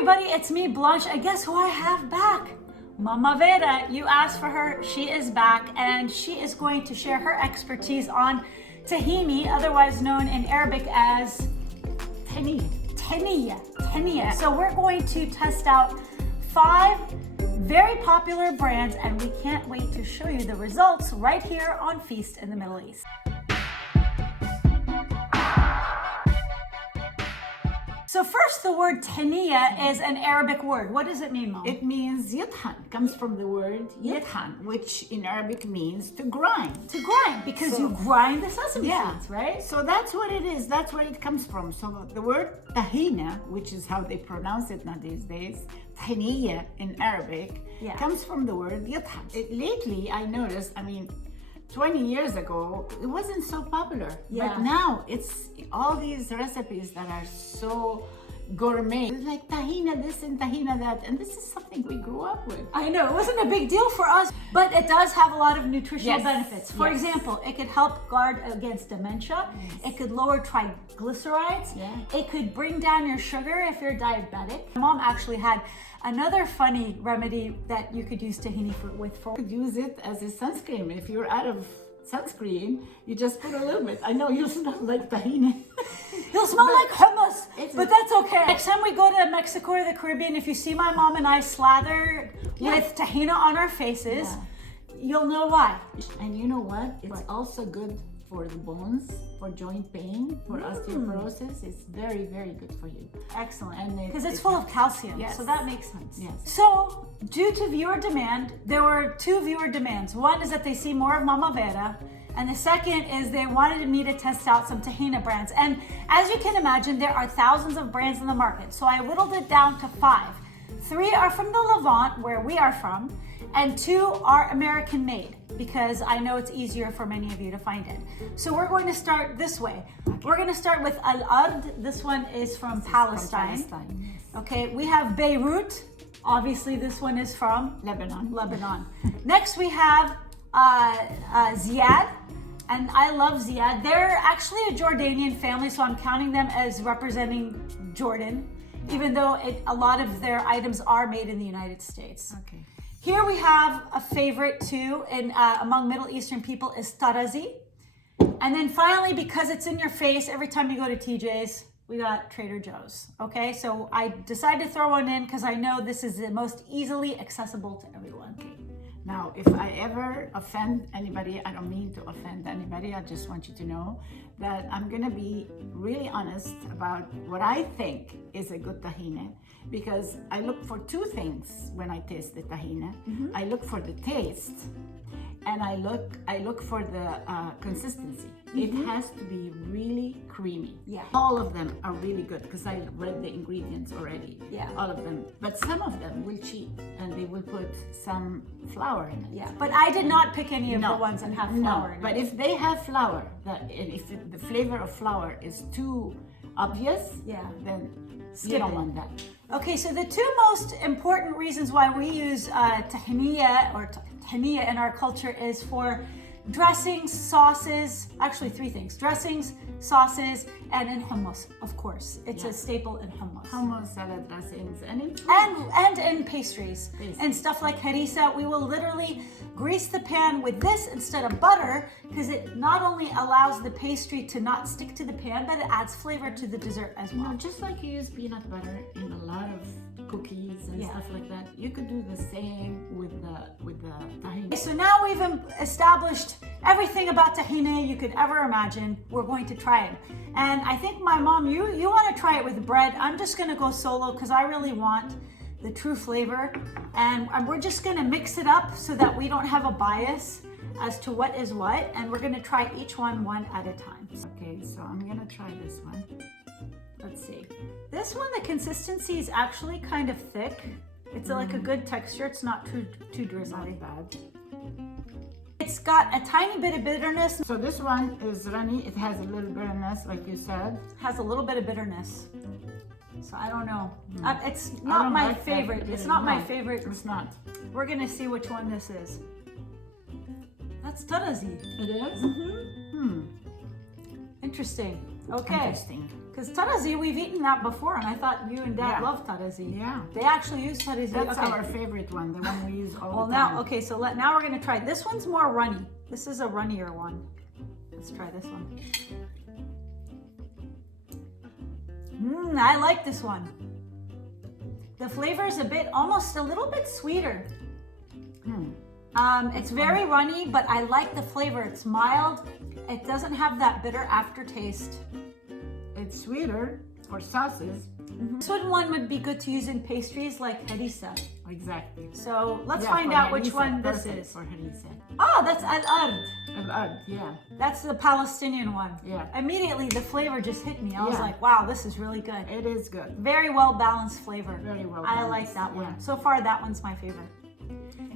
everybody, it's me, Blanche, and guess who I have back? Mama Vera. You asked for her, she is back, and she is going to share her expertise on tahini, otherwise known in Arabic as tahini. So we're going to test out 5 very popular brands, and we can't wait to show you the results right here on Feast in the Middle East. So first, the word tahiniya is an Arabic word. What does it mean, Mom? It means yathan, comes from the word yathan, which in Arabic means to grind. To grind, because you grind the sesame seeds, right? So that's what it is. That's where it comes from. So the word tahina, which is how they pronounce it now these days, tahiniya in Arabic, comes from the word yathan. Lately, I noticed, 20 years ago, it wasn't so popular. But now it's all these recipes that are so gourmet. It's like tahina this and tahina that. And this is something we grew up with. I know, it wasn't a big deal for us, but it does have a lot of nutritional benefits. For example, it could help guard against dementia. It could lower triglycerides. It could bring down your sugar if you're diabetic. Mom actually had another funny remedy that you could use tahini with. You could use it as a sunscreen. If you're out of sunscreen, you just put a little bit. I know you'll smell like tahini. You'll smell like hummus, but that's okay. Next time we go to Mexico or the Caribbean, if you see my mom and I slather with tahina on our faces, you'll know why. And you know what? It's also good for the bones, for joint pain, for osteoporosis. It's very, very good for you. Excellent. Because it's full of calcium, so that makes sense. Yes. So, due to viewer demand, there were 2 viewer demands. One is that they see more of Mama Vera, and the second is they wanted me to test out some tahina brands. And as you can imagine, there are thousands of brands in the market, so I whittled it down to 5. 3 are from the Levant, where we are from, and 2 are American made, because I know it's easier for many of you to find it. So we're going to start this way. We're going to start with Al-Ard. This one is from Palestine. Okay, we have Beirut. Obviously, this one is from Lebanon. Next, we have Ziyad, and I love Ziyad. They're actually a Jordanian family, so I'm counting them as representing Jordan, even though a lot of their items are made in the United States. Okay. Here we have a favorite too, among Middle Eastern people is Tarazi. And then finally, because it's in your face every time you go to TJ's, we got Trader Joe's. Okay, so I decided to throw one in because I know this is the most easily accessible to everyone. Now, if I ever offend anybody, I don't mean to offend anybody. I just want you to know that I'm going to be really honest about what I think is a good tahina, because I look for 2 things when I taste the tahina. I look for the taste, and I look for the consistency. It has to be really creamy. All of them are really good because I read the ingredients already. All of them. But some of them will cheat and they will put some flour in it. But I did not pick any of the ones that have flour in it. But if they have flour, if the flavor of flour is too obvious, then you don't want that. Okay, so the 2 most important reasons why we use tahiniya in our culture is for dressings, sauces, actually 3 things: dressings, sauces, and in hummus, of course. It's a staple in hummus. Hummus, salad dressings, and in pastries. And stuff like harissa. We will literally grease the pan with this instead of butter, because it not only allows the pastry to not stick to the pan, but it adds flavor to the dessert as well. Just like you use peanut butter in a lot of cookies and stuff like that, you could do the same with the tahini. So now we've established everything about tahini you could ever imagine. We're going to try it. And I think my mom, you want to try it with bread. I'm just going to go solo because I really want the true flavor. And we're just going to mix it up so that we don't have a bias as to what is what. And we're going to try each one at a time. Okay, so I'm going to try this one. Let's see. This one, the consistency is actually kind of thick. It's like a good texture. It's not too drizzly. Not bad. It's got a tiny bit of bitterness. So this one is runny. It has a little bitterness, like you said. Has a little bit of bitterness. So I don't know. It's not my favorite. It's not my favorite. It's not. We're gonna see which one this is. That's Tarazi. It is? Interesting. Okay. Interesting. Because tarazi, we've eaten that before, and I thought you and Dad Yeah. love tarazi. Yeah. They actually use tarazi. That's Okay. our favorite one, the one we use all Well, the time. now, okay, so now we're gonna try. This one's more runny. This is a runnier one. Let's try this one. I like this one. The flavor is almost a little bit sweeter. It's very runny, but I like the flavor. It's mild. It doesn't have that bitter aftertaste. It's sweeter for sauces. This one would be good to use in pastries like harissa. Exactly. So let's Yeah, find for out which harissa, one this perfect is. For harissa. Oh, that's al-ard. Al-ard, yeah. That's the Palestinian one. Yeah. Immediately, the flavor just hit me. I was Yeah. like, wow, this is really good. It is good. Very well balanced flavor. Very well I balanced, like that one. yeah. So far, that one's my favorite.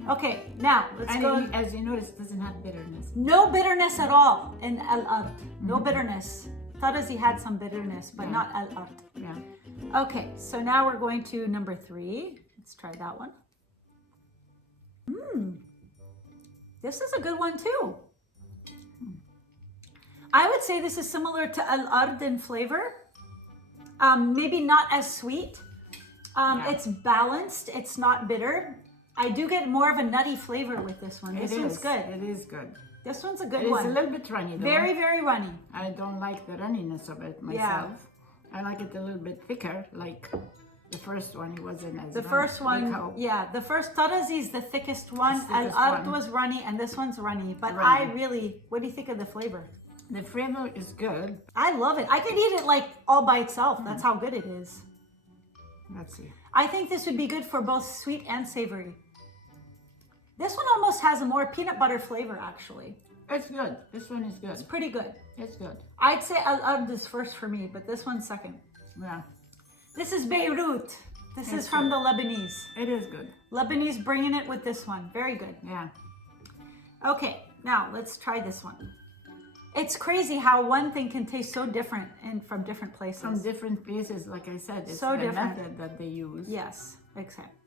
Okay, now let's And go. as you notice, it doesn't have bitterness. No bitterness at all in al-ard. No bitterness. Tarazi had some bitterness, but not al-ard. Yeah. Okay, so now we're going to number 3. Let's try that one. This is a good one too. I would say this is similar to al-ard in flavor. Maybe not as sweet. It's balanced. It's not bitter. I do get more of a nutty flavor with this one. This one's good. It is good. This one's a good It's one. a little bit runny though. Very, very runny. I don't like the runniness of it myself. I like it a little bit thicker, like the first one. It wasn't as The runny. first one, Look how- yeah, the first tarazi is the thickest one. thickest Al-ard one. was runny, and this one's runny. But Runny. what do you think of the flavor? The flavor is good. I love it. I could eat it like all by itself. That's how good it is. Let's see. I think this would be good for both sweet and savory. This one almost has a more peanut butter flavor, actually. It's good. This one is good. Pretty good. It's good. I'd say al-ard is first for me, but this one's second. Yeah. This is Beirut. This is from the Lebanese. It is good. Lebanese bringing it with this one. Very good. Yeah. Okay, now let's try this one. It's crazy how one thing can taste so different and from different places. From different places, like I said, it's So the different. method that they use. Yes, exactly.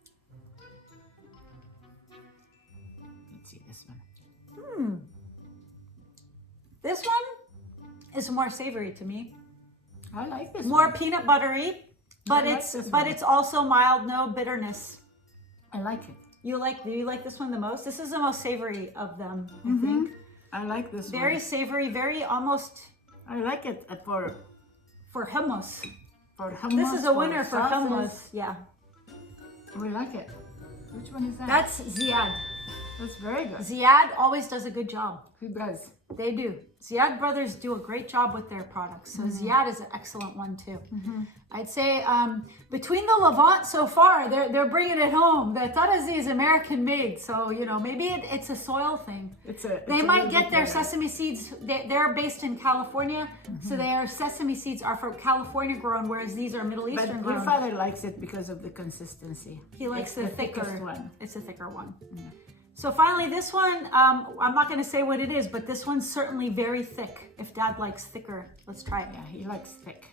Let's see this one. This one is more savory to me. I like this More one. peanut buttery, but I like it's this but one. it's also mild, no bitterness. I like it. Do you like this one the most? This is the most savory of them, I think. I like this Very one. savory, very almost I like it for hummus. for hummus. This is a winner for sauces. hummus. Yeah. We like it. Which one is that? That's Ziad. That's very good. Ziad always does a good job. Who does? They do. Ziad brothers do a great job with their products. So Ziad is an excellent one too. I'd say between the Levant so far, they're bringing it home. The tarazi is American made, so maybe it's a soil thing. They might get their sesame seeds. They're based in California, so their sesame seeds are from California grown, whereas these are Middle But Eastern your grown. father likes it because of the consistency. He likes It's the thicker thickest one. It's a thicker one. So finally, this one, I'm not going to say what it is, but this one's certainly very thick. If Dad likes thicker, let's try it. Yeah, he likes thick.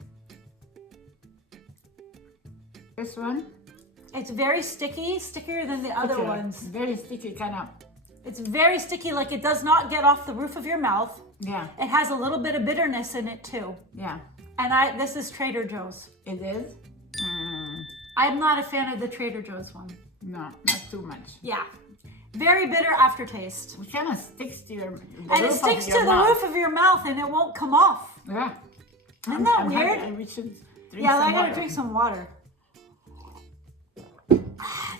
This one? It's very sticky, stickier than the other Okay. ones. Very sticky, kind of. It's very sticky, like it does not get off the roof of your mouth. Yeah, It has a little bit of bitterness in it too. yeah. And this is Trader Joe's. It is? I'm not a fan of the Trader Joe's one. No, not too much. Yeah. Very bitter aftertaste. It kind of sticks to your And it sticks to the roof of your mouth and it won't come off. Yeah. Isn't that I'm weird? happy. We should drink Yeah, some I gotta water. drink some water.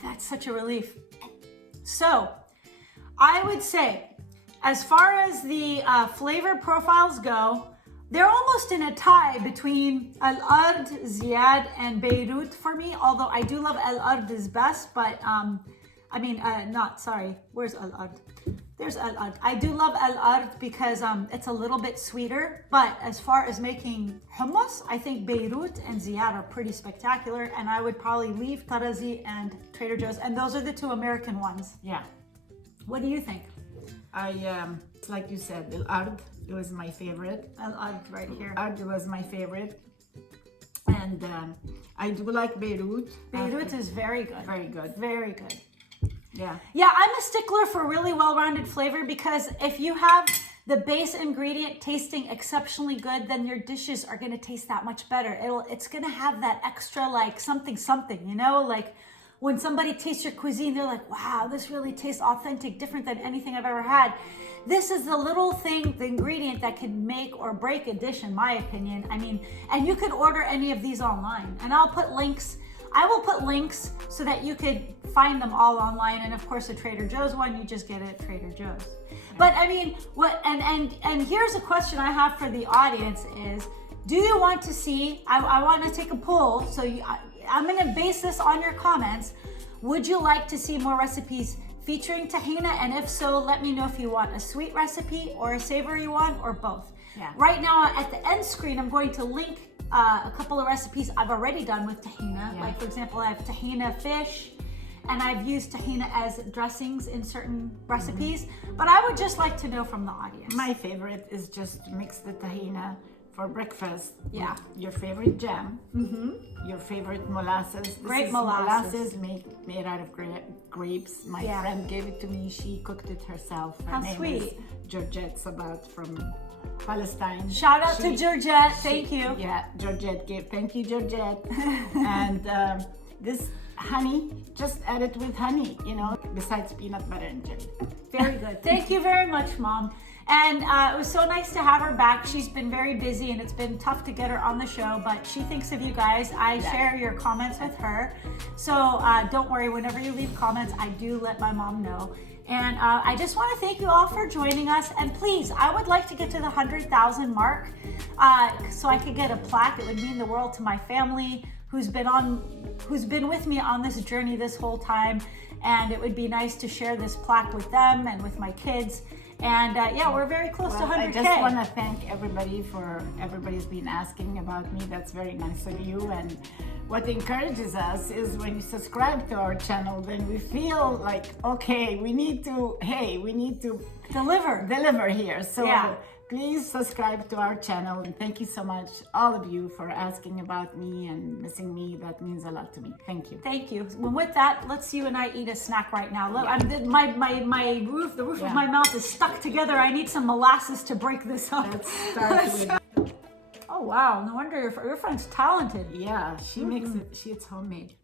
That's such a relief. So, I would say, as far as the flavor profiles go, they're almost in a tie between Al-Ard, Ziad, and Beirut for me, although I do love Al-Ard is best, but where's Al-Ard? There's Al-Ard. I do love Al-Ard because it's a little bit sweeter, but as far as making hummus, I think Beirut and Ziad are pretty spectacular, and I would probably leave Tarazi and Trader Joe's, and those are the two American ones. Yeah. What do you think? Like you said, Al-Ard, it was my favorite. Al-Ard right here. Al-Ard was my favorite. And I do like Beirut. Beirut is very good. Very good. Very good. Yeah. Yeah, I'm a stickler for really well-rounded flavor because if you have the base ingredient tasting exceptionally good, then your dishes are going to taste that much better. It's going to have that extra like something, you know, like when somebody tastes your cuisine, they're like, wow, this really tastes authentic, different than anything I've ever had. This is the little thing, the ingredient that can make or break a dish, in my opinion. I mean, and you could order any of these online, and I'll put links. I will put links so that you could find them all online. And of course, the Trader Joe's one, you just get it at Trader Joe's. But I mean, and here's a question I have for the audience is, do you want to see, I want to take a poll, so I'm going to base this on your comments. Would you like to see more recipes featuring tahina? And if so, let me know if you want a sweet recipe or a savory one or both. Yeah. Right now at the end screen, I'm going to link a couple of recipes I've already done with tahina. Yeah. Like for example, I have tahina fish, and I've used tahina as dressings in certain recipes. But I would just like to know from the audience. My favorite is just mix the tahina for breakfast. Yeah. With your favorite jam. Your favorite molasses. This Great is molasses. made out of grapes. My friend gave it to me. She cooked it herself. Her How name sweet. is Georgette Sabat from Palestine. Shout out to Georgette. Thank you. Yeah, Georgette gave. Thank you, Georgette. And this honey, just add it with honey, you know, besides peanut butter and jelly. Very good. Thank you very much, Mom. And it was so nice to have her back. She's been very busy and it's been tough to get her on the show, but she thinks of you guys. I share your comments with her. So don't worry, whenever you leave comments, I do let my mom know. And I just want to thank you all for joining us. And please, I would like to get to the 100,000 mark so I could get a plaque. It would mean the world to my family who's been with me on this journey this whole time. And it would be nice to share this plaque with them and with my kids. And yeah, we're very close to 100K. I just want to thank everybody for everybody's been asking about me. That's very nice of you. And what encourages us is when you subscribe to our channel, then we feel like, okay, we need to deliver here. So Yeah. please subscribe to our channel. And thank you so much, all of you, for asking about me and missing me. That means a lot to me. Thank you. Thank you. Well, with that, let's you and I eat a snack right now. Look, the roof of my mouth is stuck together. I need some molasses to break this up. Let's start with... Oh wow! No wonder your friend's talented. Yeah, she makes it. It's homemade.